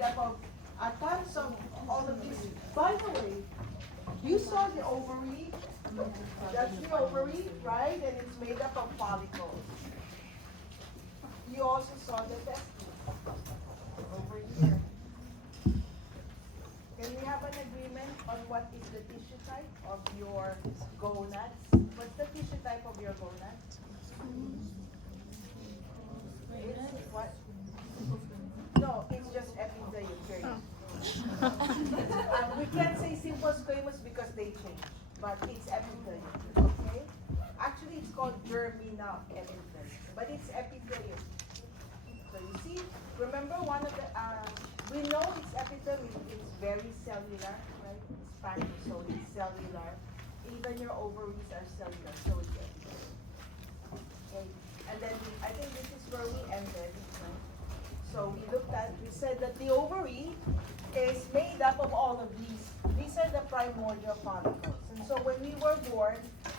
made up of tons of all of this. By the way, you saw the ovary. That's the ovary, right? And it's made up of follicles. You also saw the testes over here. Can we have an agreement on what is the tissue type of your gonads? What's the tissue type of your gonads? It's what? No, it's just epithelium. We can't say simple squamous because they change, but it's epithelium. Okay? Actually, it's called germinal epithelium, but it's epithelium. So you see, remember one of the, we know it's epithelium, it's very cellular, right? It's packed, so it's cellular. Even your ovaries are cellular, so it's epithelium. Okay, and then I think this is where we ended, right? So we looked at, we said that the ovary is made up of all of these. These are the primordial follicles. And so when we were born,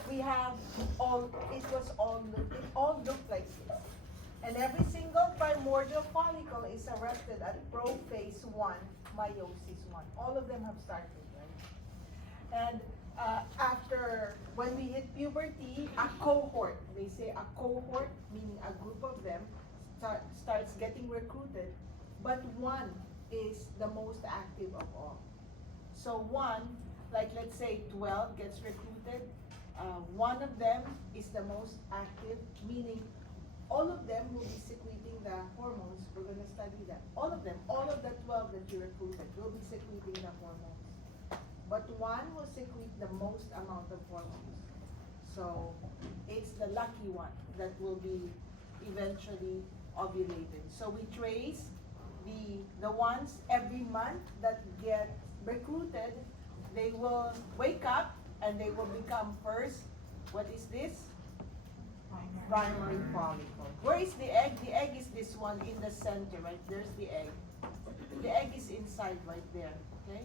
we have all, it all looked like this. And every single primordial follicle is arrested at prophase 1, meiosis 1. All of them have started, right? And after, when we hit puberty, a cohort, they say a cohort, meaning a group of them, starts getting recruited, but one is the most active of all. So one, like let's say 12 gets recruited, one of them is the most active, meaning all of them will be secreting the hormones. We're going to study that. All of them, all of the 12 that you recruited will be secreting the hormones. But one will secrete the most amount of hormones. So it's the lucky one that will be eventually ovulated. So we trace the ones every month that get recruited. They will wake up and they will become first, what is this? Primary follicle. Where is the egg? The egg is this one in the center, right? There's the egg. The egg is inside right there, okay?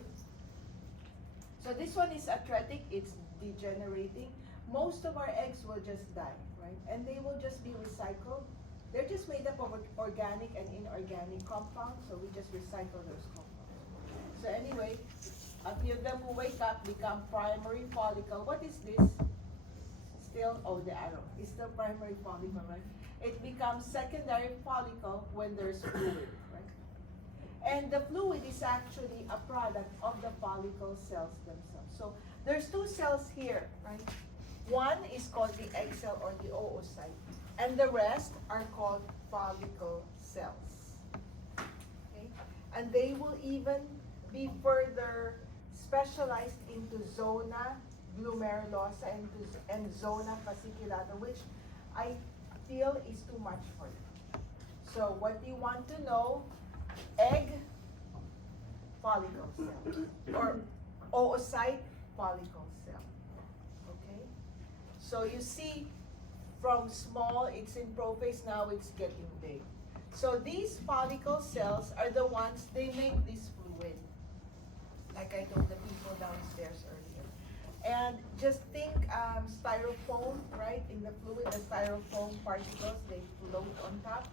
So this one is atretic, it's degenerating. Most of our eggs will just die, right? And they will just be recycled. They're just made up of organic and inorganic compounds, so we just recycle those compounds. So anyway, a few of them will wake up, become primary follicle. What is this? Still, oh, the arrow. It's still primary follicle, right? It becomes secondary follicle when there's fluid, right? And the fluid is actually a product of the follicle cells themselves. So there's two cells here, right? One is called the egg cell or the oocyte, and the rest are called follicle cells. Okay? And they will even be further specialized into zona glomerulosa and zona fasciculata, which I feel is too much for you. So what you want to know, egg follicle cell or oocyte follicle cell. Okay? So you see from small, it's in prophase, now it's getting big. So these follicle cells are the ones, they make this fluid. Like I told the people downstairs earlier. And just think styrofoam, right? In the fluid, the styrofoam particles, they float on top.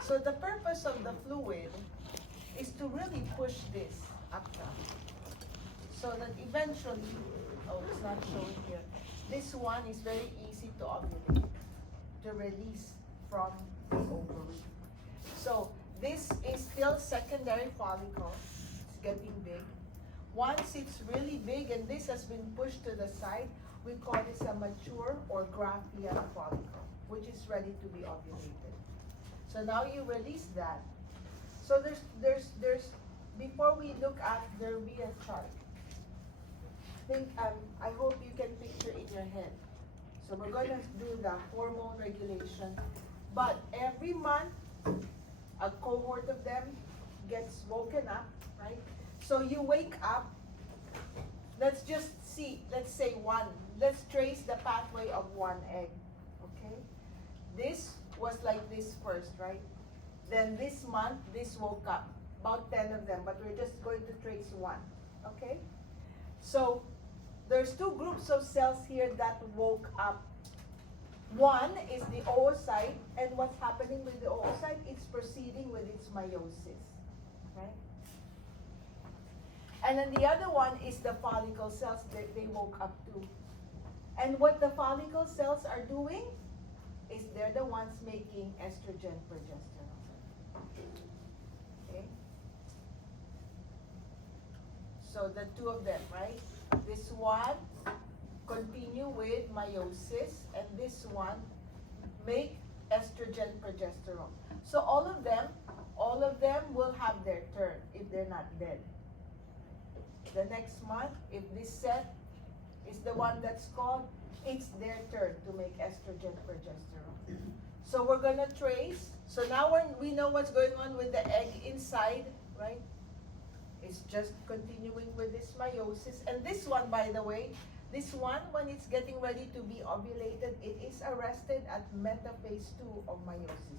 So the purpose of the fluid is to really push this up top. So that eventually, oh, it's not showing here. This one is very easy to ovulate, to release from the ovary. So this is still secondary follicle. It's getting big. Once it's really big and this has been pushed to the side, we call this a mature or graphia follicle, which is ready to be ovulated. So now you release that. So there's before we look at, there will be a chart. I hope you can picture in your head. So we're going to do the hormone regulation, but every month a cohort of them gets woken up, right? So you wake up, let's just see, let's say one, let's trace the pathway of one egg, okay? This was like this first, right? Then this month, this woke up, about 10 of them, but we're just going to trace one, okay? So there's two groups of cells here that woke up. One is the oocyte, and what's happening with the oocyte? It's proceeding with its meiosis, right? And then the other one is the follicle cells that they woke up to. And what the follicle cells are doing is they're the ones making estrogen, progesterone. Okay? So the two of them, right? This one continue with meiosis, and this one make estrogen, progesterone. So all of them will have their turn if they're not dead. The next month, if this set is the one that's called, it's their turn to make estrogen, progesterone. So we're gonna trace. So now we know what's going on with the egg inside, right? It's just continuing with this meiosis. And this one, by the way, this one, when it's getting ready to be ovulated, it is arrested at metaphase 2 of meiosis.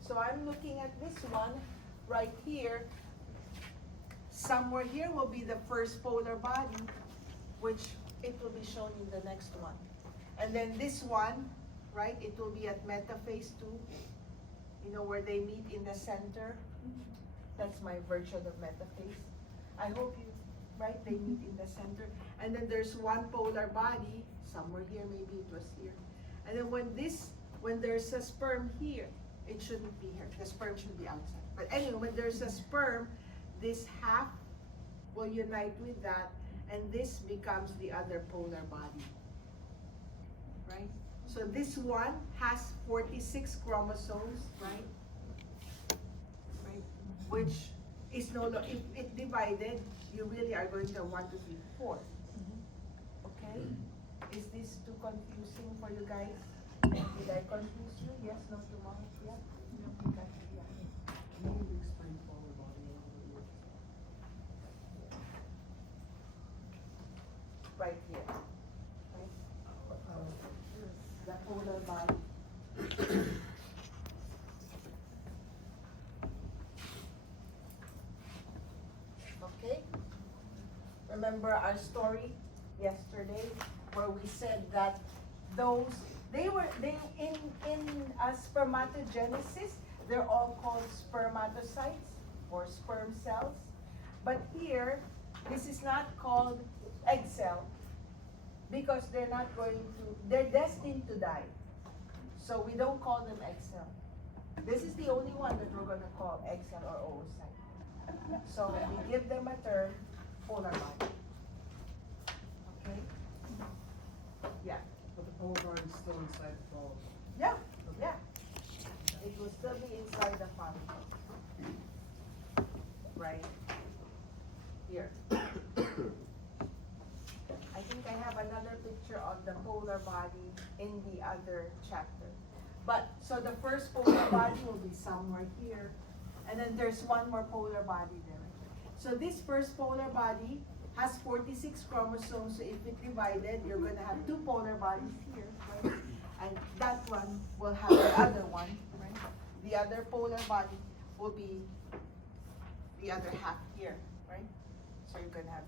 So I'm looking at this one right here. Somewhere here will be the first polar body, which it will be shown in the next one. And then this one, right, it will be at metaphase 2, you know, where they meet in the center. That's my version of metaphase. I hope you, right, they meet in the center. And then there's one polar body, somewhere here, maybe it was here. And then when there's a sperm here, it shouldn't be here. The sperm should be outside. But anyway, when there's a sperm, this half will unite with that, and this becomes the other polar body, right? So this one has 46 chromosomes, right? Right? Which is no longer, if it divided, you really are going to 1, 2, 3, 4. Okay? Is this too confusing for you guys? Did I confuse you? Yes, no, tomorrow? Yeah? No, yeah. Can you explain polar body a little bit? Right here. Right? The polar body. Okay? Remember our story yesterday where we said that in spermatogenesis, they're all called spermatocytes or sperm cells. But here, this is not called egg cell because they're destined to die. So we don't call them egg cell. This is the only one that we're going to call egg cell or oocyte. So we give them a term, polar body. Okay? Yeah. But the polar body is still inside the follicle. Yeah, yeah. It will still be inside the follicle. Right here. I think I have another picture of the polar body in the other chapter. But, so the first polar body will be somewhere here. And then there's one more polar body there. So this first polar body has 46 chromosomes. So if it divided, you're going to have 2 polar bodies here, right? And that one will have the other one, right? The other polar body will be the other half here, right? So you're going to have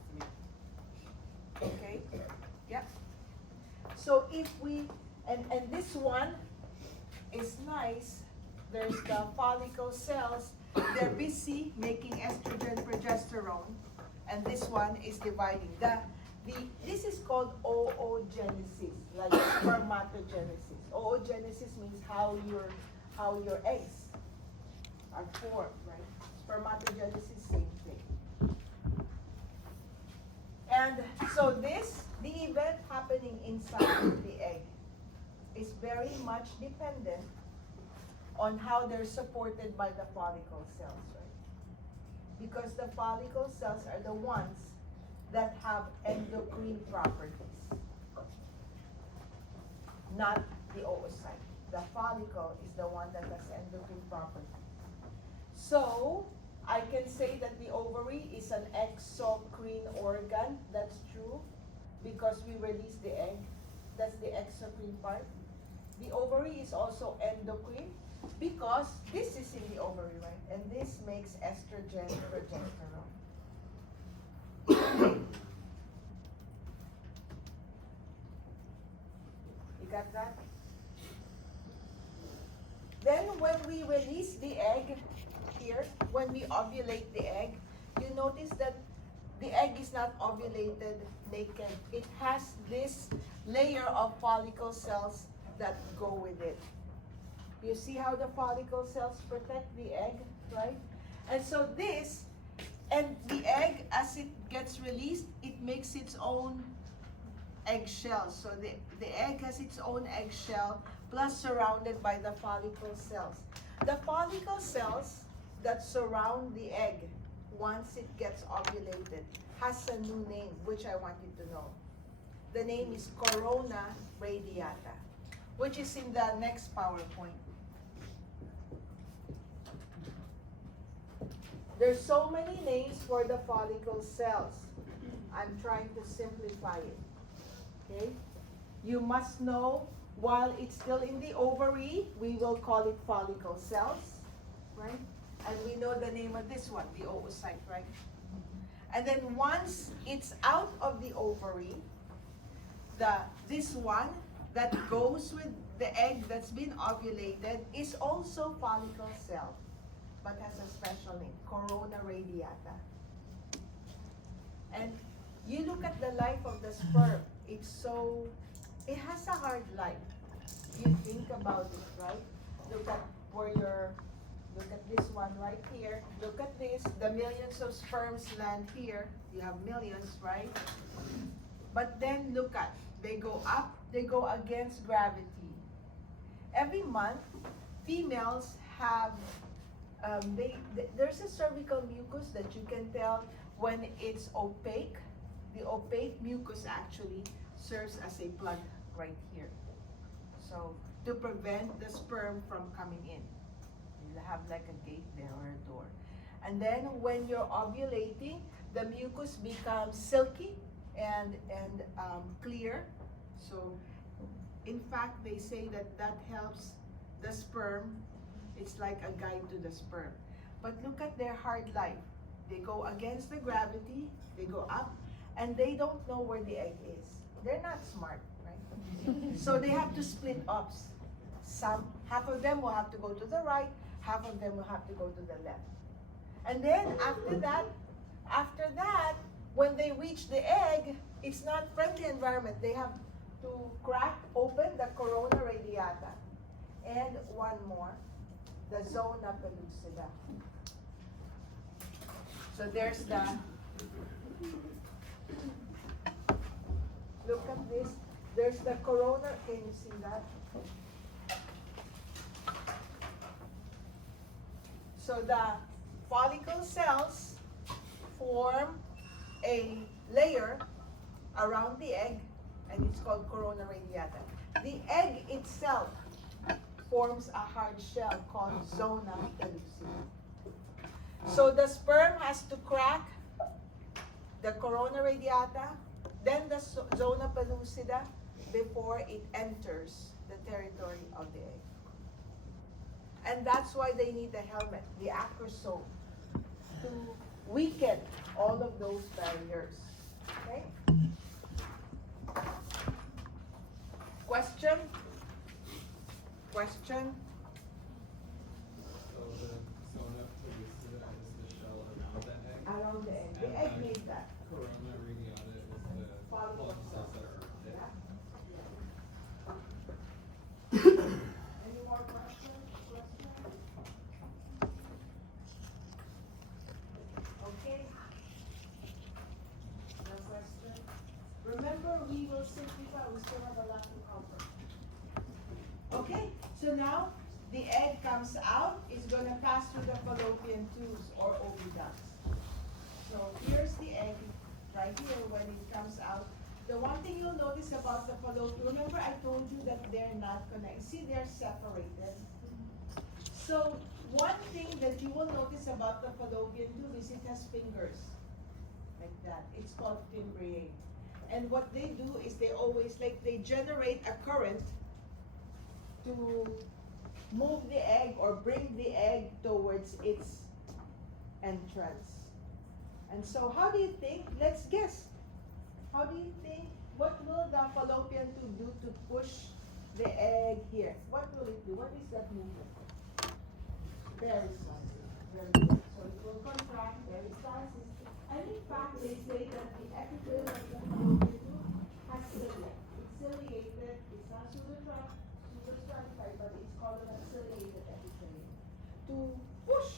3. Okay? Yep. So if we, and this one is nice. There's the follicle cells. They're busy making estrogen, progesterone. And this one is dividing. This is called oogenesis, like spermatogenesis. Oogenesis means how your eggs are formed, right? Spermatogenesis, same thing. And so the event happening inside the egg is very much dependent on how they're supported by the follicle cells, right? Because the follicle cells are the ones that have endocrine properties, not the oocyte. The follicle is the one that has endocrine properties. So I can say that the ovary is an exocrine organ. That's true because we release the egg. That's the exocrine part. The ovary is also endocrine because this is in the ovary, right? And this makes estrogen, progesterone. You got that? Then when we release the egg here, when we ovulate the egg, you notice that the egg is not ovulated naked. It has this layer of follicle cells that go with it. You see how the follicle cells protect the egg, right? And so this, and the egg, as it gets released, it makes its own eggshell. So the egg has its own eggshell, plus surrounded by the follicle cells. The follicle cells that surround the egg, once it gets ovulated, has a new name, which I want you to know. The name is corona radiata, which is in the next PowerPoint. There's so many names for the follicle cells. I'm trying to simplify it. Okay? You must know, while it's still in the ovary, we will call it follicle cells, right? And we know the name of this one, the oocyte, right? And then once it's out of the ovary, this one that goes with the egg that's been ovulated is also follicle cell, but has a special name, corona radiata. And you look at the life of the sperm, it has a hard life. You think about it, right? Look at this one right here. Look at this, the millions of sperms land here. You have millions, right? But then look at, they go up, they go against gravity. Every month, females have, there's a cervical mucus that you can tell when it's opaque. The opaque mucus actually serves as a plug right here. So to prevent the sperm from coming in. You'll have like a gate there or a door. And then when you're ovulating, the mucus becomes silky and clear. So in fact, they say that helps the sperm. It's like a guide to the sperm. But look at their hard life. They go against the gravity, they go up, and they don't know where the egg is. They're not smart, right? So they have to split up. Half of them will have to go to the right, half of them will have to go to the left. And then after that, when they reach the egg, it's not friendly environment. They have to crack open the corona radiata. And one more, the zona pellucida. So there's the, look at this, there's the corona, can you see that? So the follicle cells form a layer around the egg, and it's called corona radiata. The egg itself forms a hard shell called zona pellucida. So the sperm has to crack the corona radiata, then the zona pellucida, before it enters the territory of the egg. And that's why they need the helmet, the acrosome, to weaken all of those barriers. Okay? Question? Question? So the zona pellucida is the shell around the egg. Around the egg. The egg made that. Corona radiata is the Follicle cells that are around it. Yeah. Any more questions? Okay. No question. Remember, we will simplify. We still have a lot to cover. Okay. So now the egg comes out. It's going to pass through the fallopian tubes or oviducts. So here's the egg right here when it comes out. The one thing you'll notice about the fallopian, remember I told you that they're not connected. See, they're separated. So one thing that you will notice about the fallopian tube is it has fingers like that. It's called fimbriae. And what they do is they always, they generate a current to move the egg or bring the egg towards its entrance. And so how do you think, let's guess, how do you think, what will the fallopian tube do to push the egg here? What will it do? What is that movement? Very slow. Very good. So it will contract peristalsis. And in fact, they say that the epithelium of the fallopian tube has cilia. It's ciliated. It's not pseudostratified, but it's called an ciliated epithelium. To push.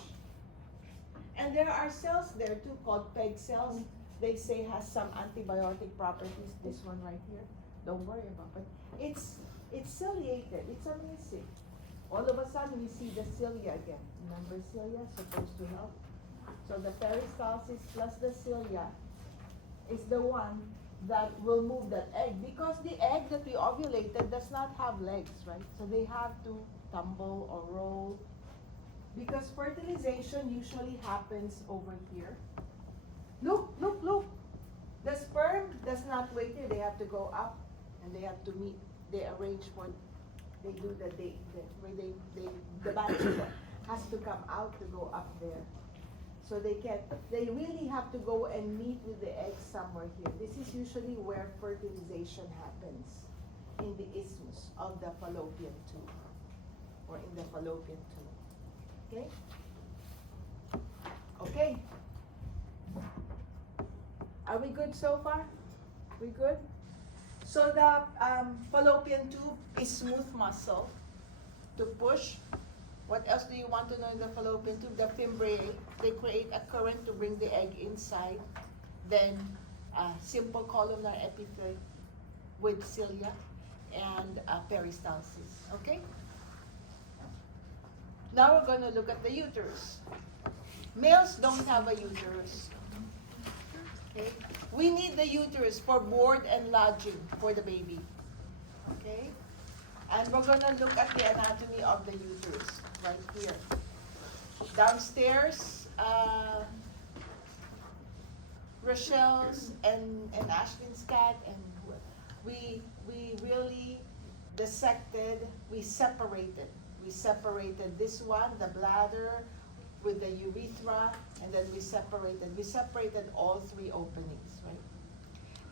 And there are cells there too called PEG cells. They say has some antibiotic properties. This one right here. Don't worry about it. It's ciliated. It's amazing. All of a sudden we see the cilia again. Remember cilia supposed to help? So the peristalsis plus the cilia is the one that will move that egg, because the egg that we ovulated does not have legs, right? So they have to tumble or roll, because fertilization usually happens over here. Look, look, look. The sperm does not wait here. They have to go up and they have to meet. They arrange for, they do the bachelor has to come out to go up there. So they really have to go and meet with the egg somewhere here. This is usually where fertilization happens, in the isthmus of the fallopian tube, or in the fallopian tube. Okay? Okay. Are we good so far? We good? So the fallopian tube is smooth muscle to push. What else do you want to know in the fallopian tube? The fimbriae, they create a current to bring the egg inside. Then simple columnar epithelium with cilia and peristalsis. Okay? Now we're going to look at the uterus. Males don't have a uterus. Okay? We need the uterus for board and lodging for the baby. Okay? And we're going to look at the anatomy of the uterus right here. Downstairs, Rochelle's and Ashlyn's cat, and we really dissected, we separated. We separated this one, the bladder, with the urethra, and then we separated all three openings, right?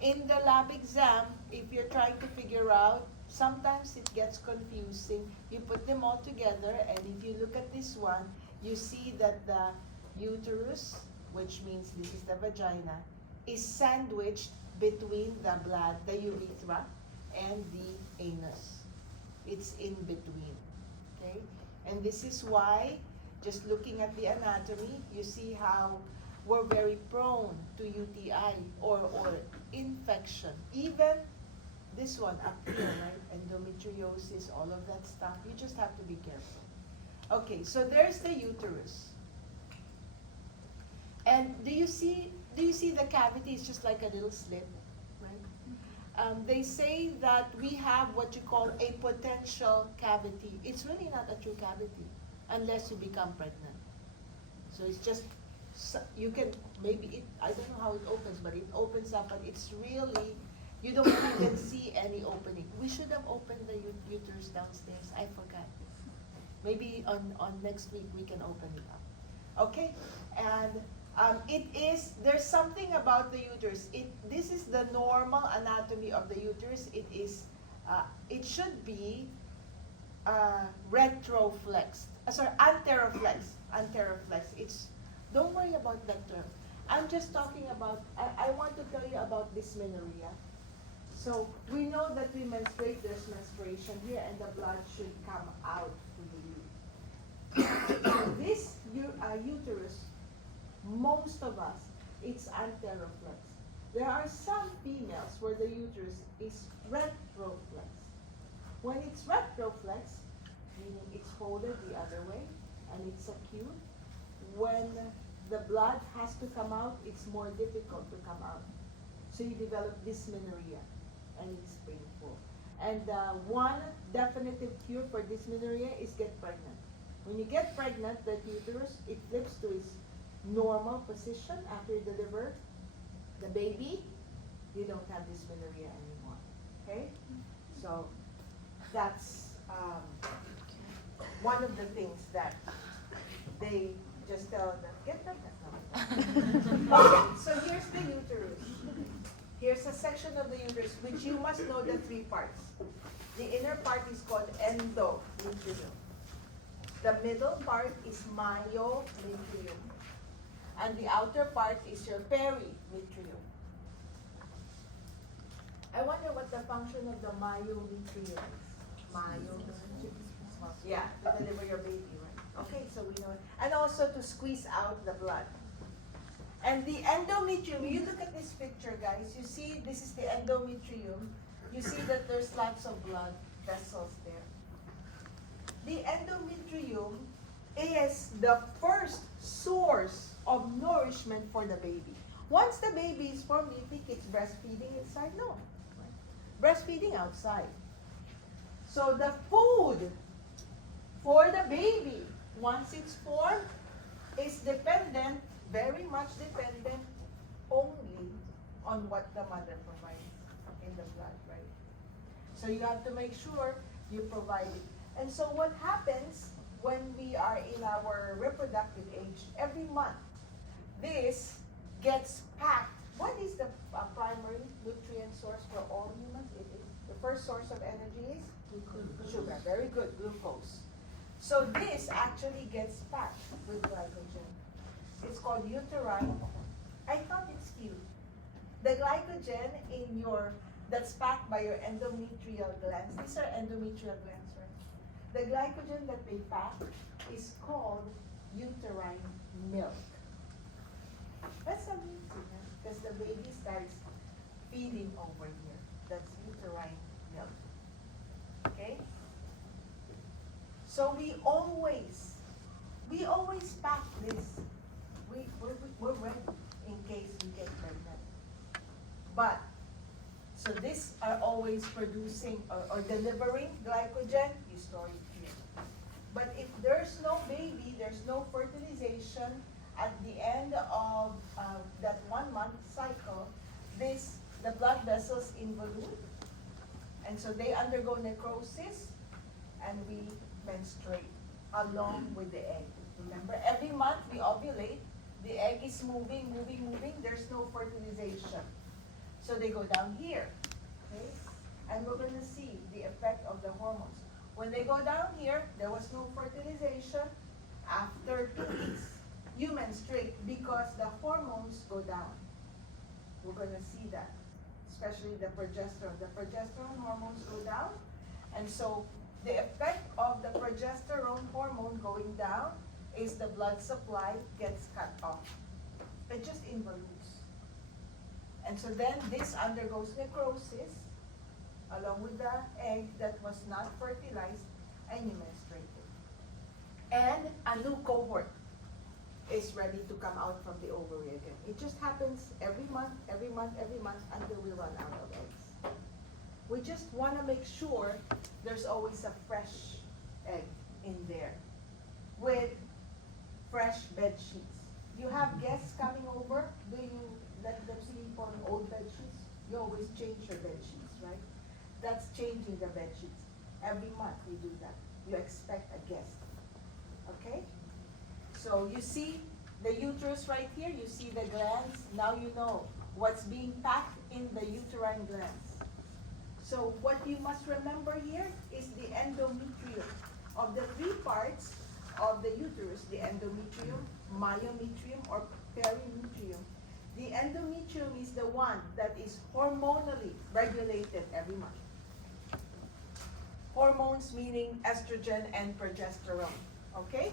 In the lab exam, if you're trying to figure out, sometimes it gets confusing. You put them all together, and if you look at this one, you see that the uterus, which means this is the vagina, is sandwiched between the urethra and the anus. It's in between, okay? And this is why, just looking at the anatomy, you see how we're very prone to UTI or infection. Even this one up here, right? Endometriosis, all of that stuff. You just have to be careful. Okay, so there's the uterus. And do you see the cavity is just like a little slit, right? They say that we have what you call a potential cavity. It's really not a true cavity unless you become pregnant. So it's just, you can, I don't know how it opens, but it opens up, and it's really, you don't even see any opening. We should have opened the uterus downstairs. I forgot. Maybe on next week we can open it up. Okay? And there's something about the uterus. This is the normal anatomy of the uterus. It should be retroflexed. Anteroflexed. Don't worry about that term. I'm just talking about, I want to tell you about dysmenorrhea. So we know that we menstruate, there's menstruation here, and the blood should come out to the uterus. This uterus, most of us, it's anteroflexed. There are some females where the uterus is retroflexed. When it's retroflexed, meaning it's folded the other way, and it's acute, when the blood has to come out, it's more difficult to come out. So you develop dysmenorrhea, and it's painful. And one definitive cure for dysmenorrhea is get pregnant. When you get pregnant, that uterus, it flips to its normal position after you deliver the baby. You don't have dysmenorrhea anymore. Okay? So that's one of the things that they just tell them, get pregnant. Okay, so here's the uterus. Here's a section of the uterus, which you must know the three parts. The inner part is called endometrium. The middle part is myometrium. And the outer part is your perimetrium. I wonder what the function of the myometrium is. Yeah, to deliver your baby, right? Okay, so we know it. And also to squeeze out the blood. And the endometrium, you look at this picture, guys. You see, this is the endometrium. You see that there's lots of blood vessels there. The endometrium is the first source of nourishment for the baby. Once the baby is formed, you think it's breastfeeding inside? No. Breastfeeding outside. So the food for the baby, once it's formed, is dependent, very much dependent, only on what the mother provides in the blood, right? So you have to make sure you provide it. And so what happens when we are in our reproductive age, every month, this gets packed. What is the primary nutrient source for all humans? It is the first source of energy is sugar. Very good, glucose. So this actually gets packed with glycogen. It's called uterine. I thought it's cute. The glycogen in your that's packed by your endometrial glands. These are endometrial glands, right? The glycogen that they pack is called uterine milk. That's amazing, because the baby starts feeding over here. That's uterine milk. Okay? So we always pack this. We're ready in case we get pregnant. But, so these are always producing or delivering glycogen, you store it here. But if there's no baby, there's no fertilization, at the end of that 1 month cycle, the blood vessels involute, and so they undergo necrosis, and we menstruate along with the egg. Remember, every month we ovulate, the egg is moving, there's no fertilization. So they go down here, okay? And we're gonna see the effect of the hormones. When they go down here, there was no fertilization. After 2 weeks, you menstruate because the hormones go down. We're gonna see that, especially the progesterone. The progesterone hormones go down, and so the effect of the progesterone hormone going down is the blood supply gets cut off. It just involutes. And so then this undergoes necrosis along with the egg that was not fertilized, and you menstruated. And a new cohort is ready to come out from the ovary again. It just happens every month until we run out of eggs. We just want to make sure there's always a fresh egg in there with fresh bed sheets. You have guests coming over, do you let them sleep on old bed sheets? You always change your bed sheets, right? That's changing the bed sheets. Every month we do that. You expect a guest, okay? So you see the uterus right here, you see the glands, now you know what's being packed in the uterine glands. So what you must remember here is the endometrium. Of the 3 parts of the uterus, the endometrium, myometrium, or perimetrium, the endometrium is the one that is hormonally regulated every month. Hormones meaning estrogen and progesterone, okay?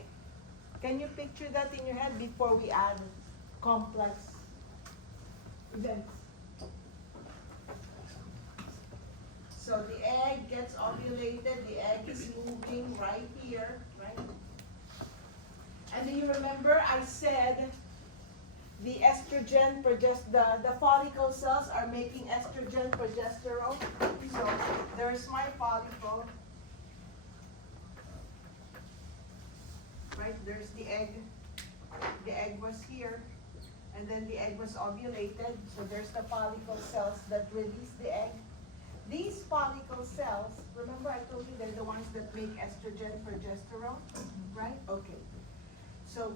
Can you picture that in your head before we add complex events? So the egg gets ovulated, the egg is moving right here, right? And do you remember I said the estrogen, the follicle cells are making estrogen, progesterone? So there's my follicle. Right, there's the egg. The egg was here, and then the egg was ovulated. So there's the follicle cells that release the egg. These follicle cells, remember I told you they're the ones that make estrogen, progesterone, right? Okay. So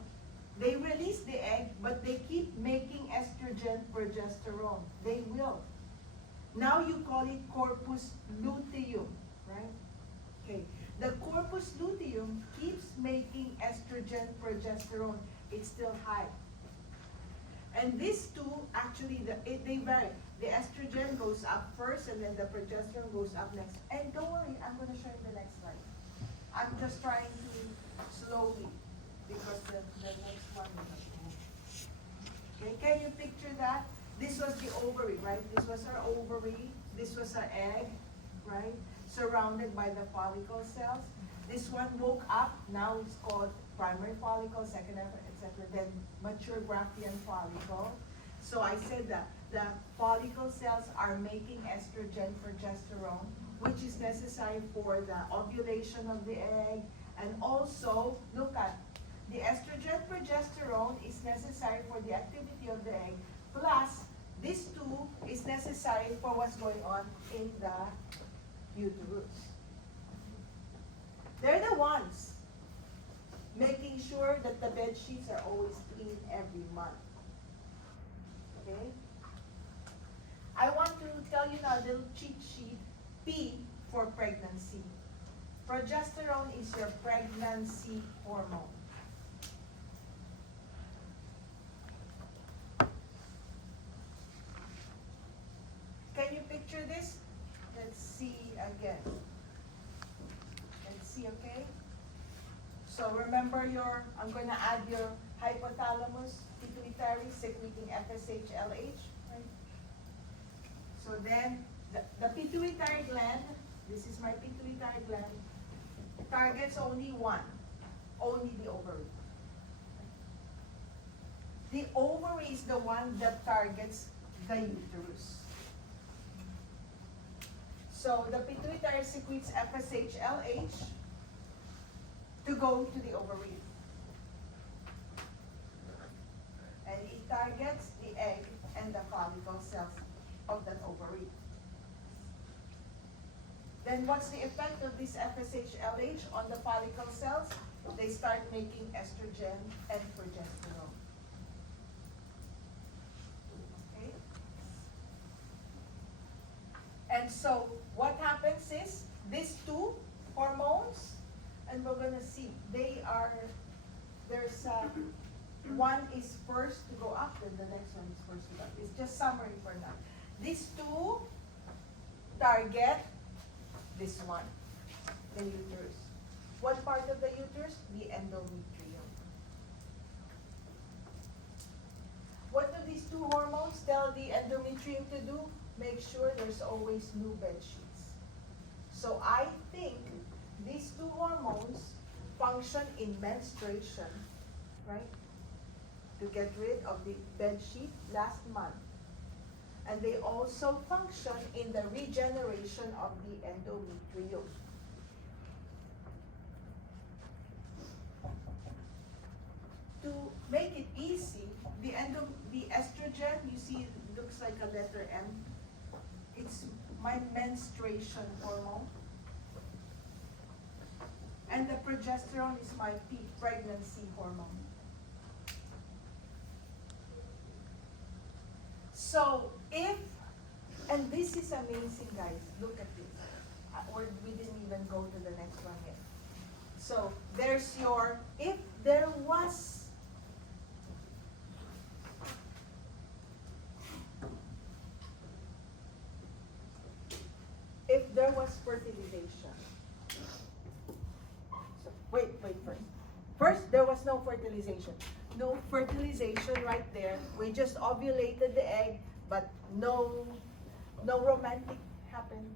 they release the egg, but they keep making estrogen, progesterone. They will. Now you call it corpus luteum, right? Okay. The corpus luteum keeps making estrogen, progesterone. It's still high. And these two, actually, they vary. The estrogen goes up first, and then the progesterone goes up next. And don't worry, I'm going to show you the next slide. I'm just trying to slowly, because the next one is not moving. Okay, can you picture that? This was the ovary, right? This was our ovary. This was our egg, right? Surrounded by the follicle cells. This one woke up. Now it's called primary follicle, secondary, etc. Then mature Graafian follicle. So I said that the follicle cells are making estrogen, progesterone, which is necessary for the ovulation of the egg. And also, look at the estrogen, progesterone is necessary for the activity of the egg. Plus, this too is necessary for what's going on in the uterus. They're the ones making sure that the bed sheets are always clean every month. Okay? I want to tell you now a little cheat sheet. P for pregnancy. Progesterone is your pregnancy hormone. Can you picture this? Let's see again. Let's see, okay? So remember I'm going to add your hypothalamus, pituitary, secreting FSH, LH, right? So then, the pituitary gland, this is my pituitary gland, targets only one, only the ovary. The ovary is the one that targets the uterus. So the pituitary secretes FSH, LH to go to the ovary. And it targets the egg and the follicle cells of that ovary. Then what's the effect of this FSH, LH on the follicle cells? They start making estrogen and progesterone. Okay? And so what happens is these two hormones, and we're going to see, there's one is first to go up, and the next one is first to go up. It's just summary for now. These two target this one, the uterus. What part of the uterus? The endometrium. What do these two hormones tell the endometrium to do? Make sure there's always new bed sheets. So I think these two hormones function in menstruation, right? To get rid of the bed sheet last month. And they also function in the regeneration of the endometrium. To make it easy, the estrogen, you see, it looks like a letter M. It's my menstruation hormone. And the progesterone is my P, pregnancy hormone. So and this is amazing, guys. Look at this. We didn't even go to the next one yet. So there's your, if there was fertilization. So wait first. First, there was no fertilization. No fertilization right there. We just ovulated the egg, but no romantic happened.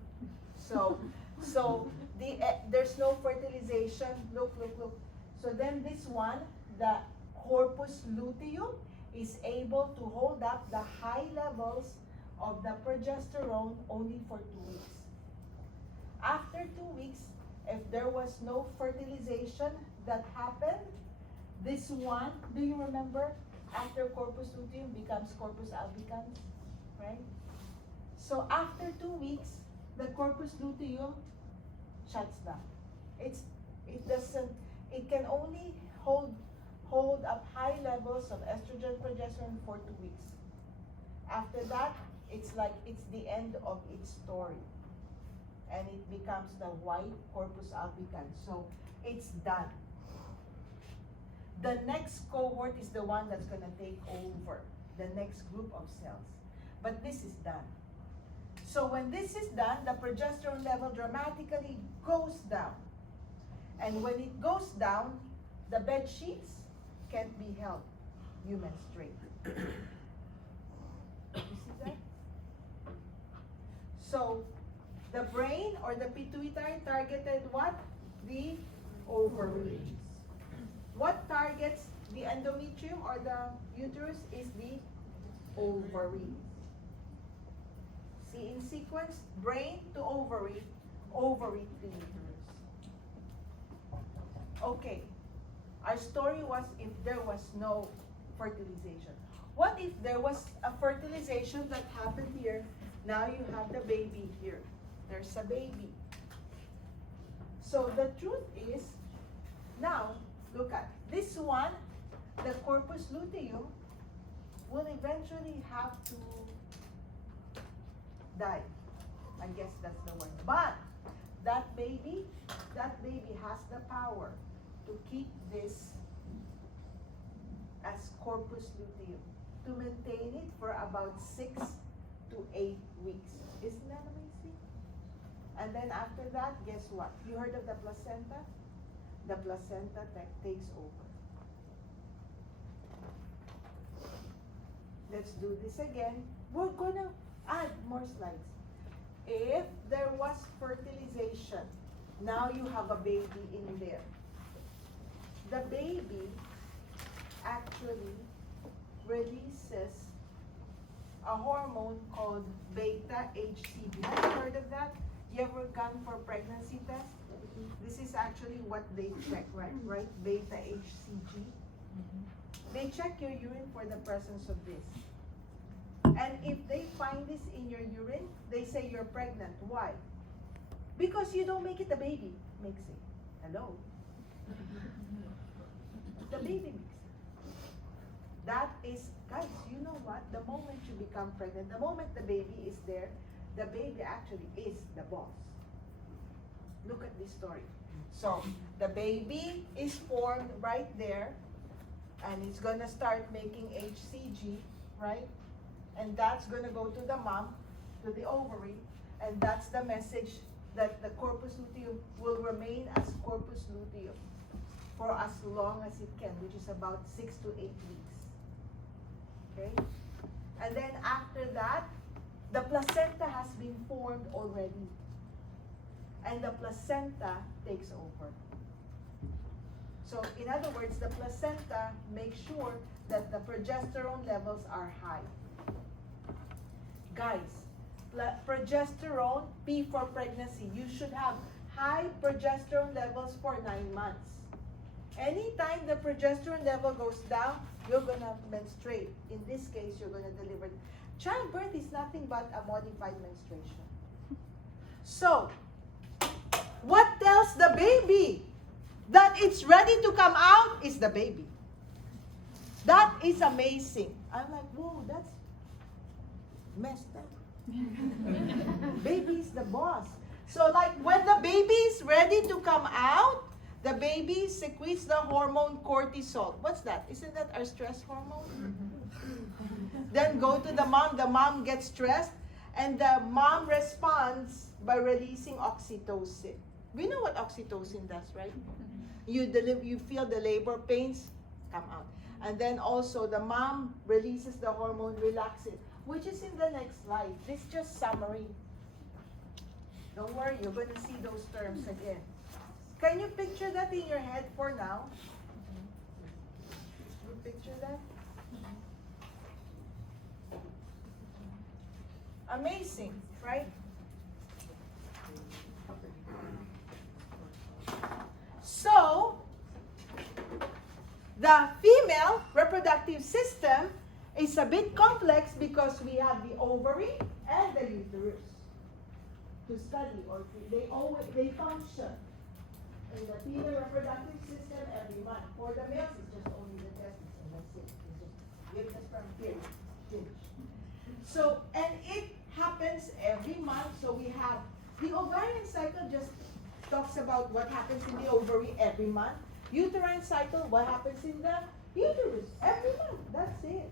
So there's no fertilization. Look. So then this one, the corpus luteum, is able to hold up the high levels of the progesterone only for 2 weeks. After 2 weeks, if there was no fertilization that happened, this one, do you remember? After corpus luteum becomes corpus albicans, right? So after 2 weeks, the corpus luteum shuts down. It can only hold up high levels of estrogen, progesterone for 2 weeks. After that, it's like it's the end of its story. and it becomes the white corpus albicans. So it's done. The next cohort is the one that's going to take over the next group of cells. But this is done. So when this is done, the progesterone level dramatically goes down. And when it goes down, the bed sheets can't be held. You menstruate. You see that? So the brain or the pituitary targeted what? The ovaries. What targets the endometrium or the uterus is the ovaries. See in sequence, brain to ovary, ovary to uterus. Okay, our story was if there was no fertilization. What if there was a fertilization that happened here? Now you have the baby here. There's a baby. So the truth is, now, look at this one, the corpus luteum will eventually have to die. I guess that's the word. But that baby has the power to keep this as corpus luteum, to maintain it for about 6 to 8 weeks. Isn't that amazing? And then after that, guess what? You heard of the placenta? The placenta takes over. Let's do this again. We're gonna add more slides. If there was fertilization, now you have a baby in there. The baby actually releases a hormone called beta HCG. Have you heard of that? You ever gone for pregnancy test? This is actually what they check, right? Beta HCG. They check your urine for the presence of this. And if they find this in your urine, they say you're pregnant. Why? Because you don't make it, the baby makes it. Hello? The baby makes it. That is, guys, you know what? The moment you become pregnant, the moment the baby is there, the baby actually is the boss. Look at this story. So, the baby is formed right there, and it's gonna start making HCG, right? And that's gonna go to the mom, to the ovary, and that's the message that the corpus luteum will remain as corpus luteum for as long as it can, which is about 6 to 8 weeks. Okay? And then after that, the placenta has been formed already. And the placenta takes over. So in other words, the placenta makes sure that the progesterone levels are high. Guys, progesterone, P for pregnancy, you should have high progesterone levels for 9 months. Anytime the progesterone level goes down, you're gonna menstruate. In this case, you're gonna deliver. Childbirth is nothing but a modified menstruation. So, what tells the baby that it's ready to come out is the baby. That is amazing. I'm like, whoa, that's messed up. Baby is the boss. So like when the baby is ready to come out, the baby secretes the hormone cortisol. What's that? Isn't that our stress hormone? Then go to the mom gets stressed, and the mom responds by releasing oxytocin. We know what oxytocin does, right? You feel the labor pains come out. And then also the mom releases the hormone relaxin, which is in the next slide. This is just summary. Don't worry, you're going to see those terms again. Can you picture that in your head for now? You picture that? Amazing, right? So, the female reproductive system is a bit complex because we have the ovary and the uterus to study, or they function in the female reproductive system every month. For the males, it's just only the testes, and that's it. It's just give the sperm, period, finish. So, and it happens every month. So we have The ovarian cycle just talks about what happens in the ovary every month. Uterine cycle, what happens in the uterus every month. That's it.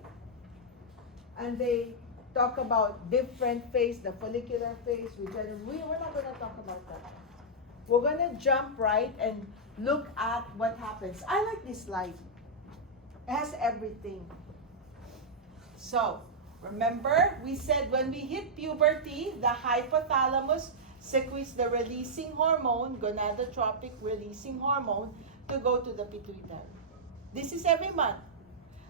And they talk about different phase, the follicular phase, we're not going to talk about that. We're going to jump right and look at what happens. I like this slide. It has everything. So, remember, we said when we hit puberty, the hypothalamus secretes the releasing hormone, gonadotropic releasing hormone, to go to the pituitary. This is every month.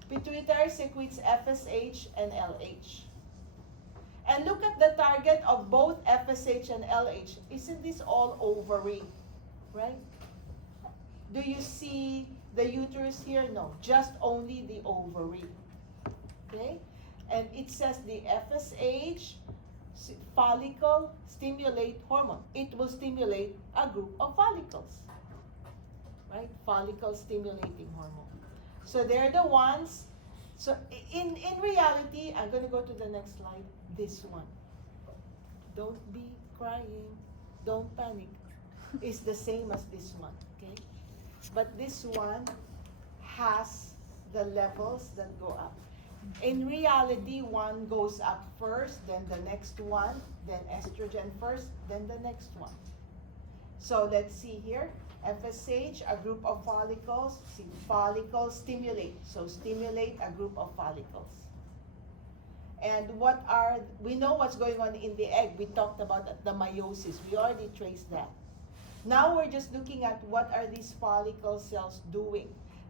Pituitary secretes FSH and LH. And look at the target of both FSH and LH. Isn't this all ovary? Right? Do you see the uterus here? No, just only the ovary. Okay? And it says the FSH follicle stimulate hormone. It will stimulate a group of follicles. Right? Follicle stimulating hormone. So they're the ones. So in reality, I'm going to go to the next slide. This one. Don't be crying. Don't panic. It's the same as this one. Okay? But this one has the levels that go up. In reality, one goes up first, then the next one, then estrogen first, then the next one. So let's see here. FSH, a group of follicles. See, follicles stimulate. So stimulate a group of follicles. And we know what's going on in the egg. We talked about the meiosis. We already traced that. Now we're just looking at what are these follicle cells doing.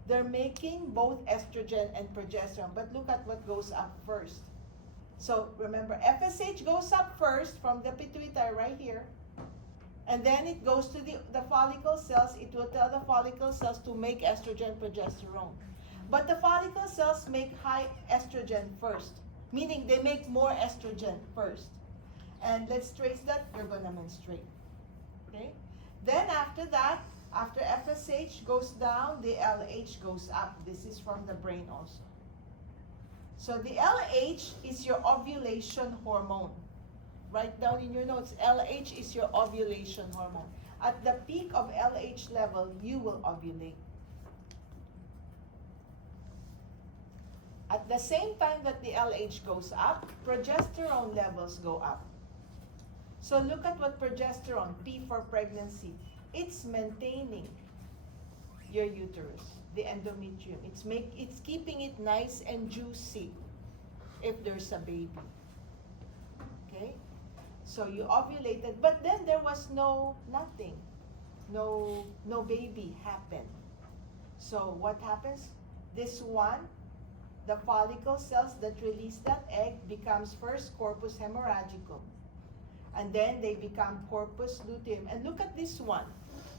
They're making both estrogen and progesterone, but look at what goes up first. So remember, FSH goes up first from the pituitary right here, and then it goes to the follicle cells. It will tell the follicle cells to make estrogen, progesterone. But the follicle cells make high estrogen first, meaning they make more estrogen first. And let's trace that, you're gonna menstruate, okay? Then after that, after FSH goes down, the LH goes up. This is from the brain also. So the LH is your ovulation hormone. Write down in your notes, LH is your ovulation hormone. At the peak of LH level, you will ovulate. At the same time that the LH goes up, progesterone levels go up. So look at what progesterone, P for pregnancy, it's maintaining your uterus, the endometrium. It's keeping it nice and juicy if there's a baby. Okay? So you ovulated, but then there was nothing. No baby happened. So what happens? This one, the follicle cells that release that egg becomes first corpus hemorrhagicum. And then they become corpus luteum. And look at this one.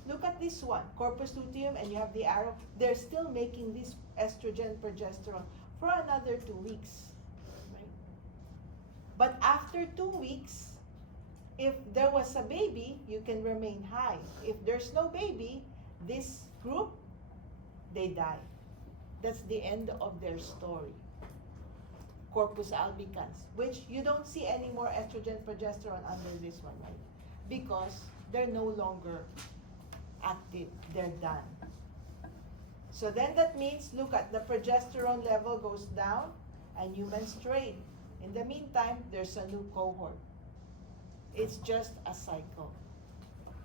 Look at this one, corpus luteum, and you have the arrow. They're still making this estrogen, progesterone for another 2 weeks. Right? But after 2 weeks, if there was a baby, you can remain high. If there's no baby, this group, they die. That's the end of their story. Corpus albicans, which you don't see any more estrogen, progesterone under this one, right? Because they're no longer active, they're done. So then that means, look at the progesterone level goes down and you menstruate. In the meantime, there's a new cohort. It's just a cycle.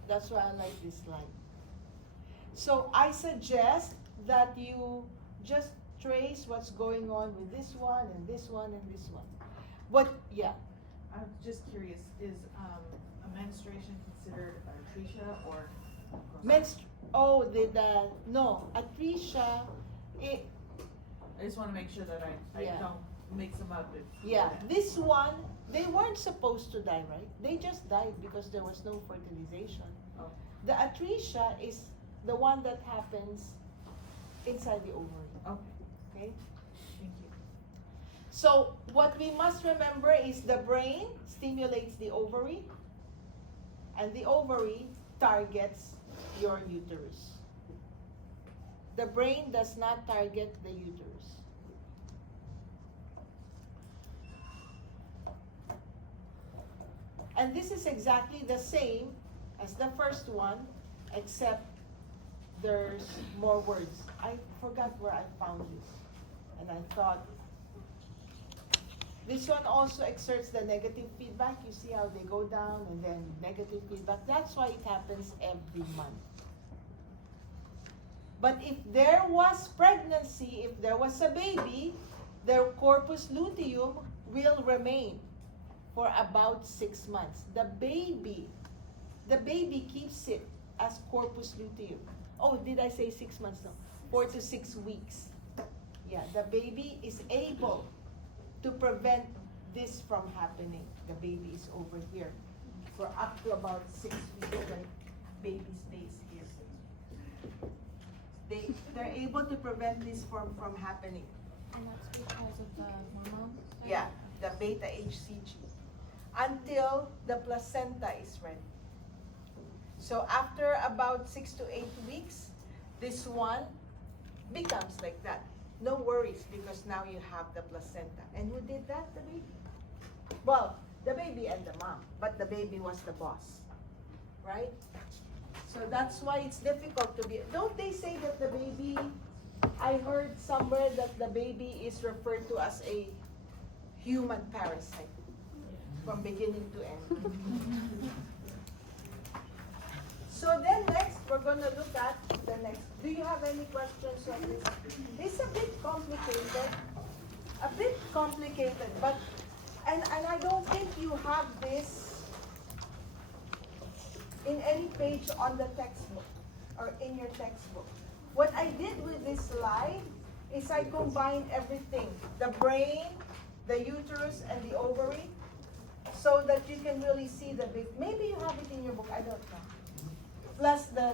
That's why I like this slide. So I suggest that you just trace what's going on with this one and this one and this one. Yeah. I'm just curious, is a menstruation considered atresia or? No, atresia, I just want to make sure that I Yeah. don't mix them up. this one, they weren't supposed to die, right? They just died because there was no fertilization. Oh. The atresia is the one that happens inside the ovary. Okay, Okay? thank you. So what we must remember is the brain stimulates the ovary, and the ovary targets your uterus. The brain does not target the uterus. And this is exactly the same as the first one, except there's more words. I forgot where I found this. And I thought, this one also exerts the negative feedback. You see how they go down and then negative feedback. That's why it happens every month. But if there was pregnancy, if there was a baby, their corpus luteum will remain for about 6 months. The baby keeps it as corpus luteum. Oh, did I say 6 months? No, 4 to 6 weeks. Yeah, the baby is able to prevent this from happening. The baby is over here for up to about 6 weeks. The baby stays here. They're able to prevent this from happening. And that's because of the hormone? Yeah, the beta HCG. Until the placenta is ready. So after about 6 to 8 weeks, this one becomes like that. No worries, because now you have the placenta. And who did that? The baby. Well, the baby and the mom, but the baby was the boss, right? So that's why it's difficult to be. Don't they say that the baby, I heard somewhere that the baby is referred to as a human parasite from beginning to end. So then next, we're going to look at the next. Do you have any questions on this? It's a bit complicated, but, and I don't think you have this in any page on the textbook or in your textbook. What I did with this slide is I combined everything, the brain, the uterus, and the ovary, so that you can really see the big, maybe you have it in your book, I don't know. Plus the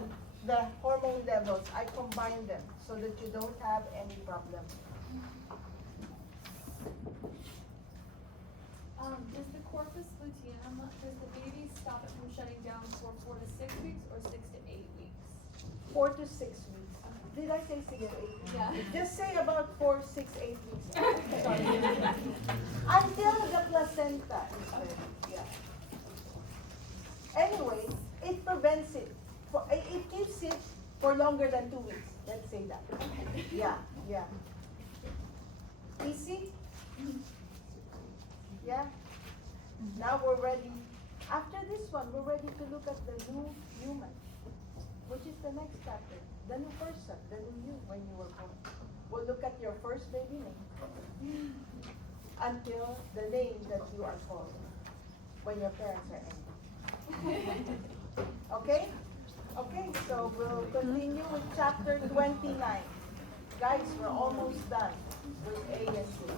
hormone levels, I combine them so that you don't have any problem. Does the corpus luteum, does the baby stop it from shutting down for 4 to 6 weeks or 6 to 8 weeks? 4 to 6 weeks. Did I say 6 to 8 weeks? Yeah. Just say about 4, 6, 8 weeks. Sorry. Until the placenta is ready. Yeah. Anyway, it prevents it. It keeps it for longer than 2 weeks. Let's say that. Yeah, yeah. Easy? Yeah? Now we're ready. After this one, we're ready to look at the new human, which is the next chapter. The new person, the new you when you were born. We'll look at your first baby name until the name that you are called when your parents are angry. Okay? Okay, so we'll continue with chapter 29. Guys, we're almost done with A and B.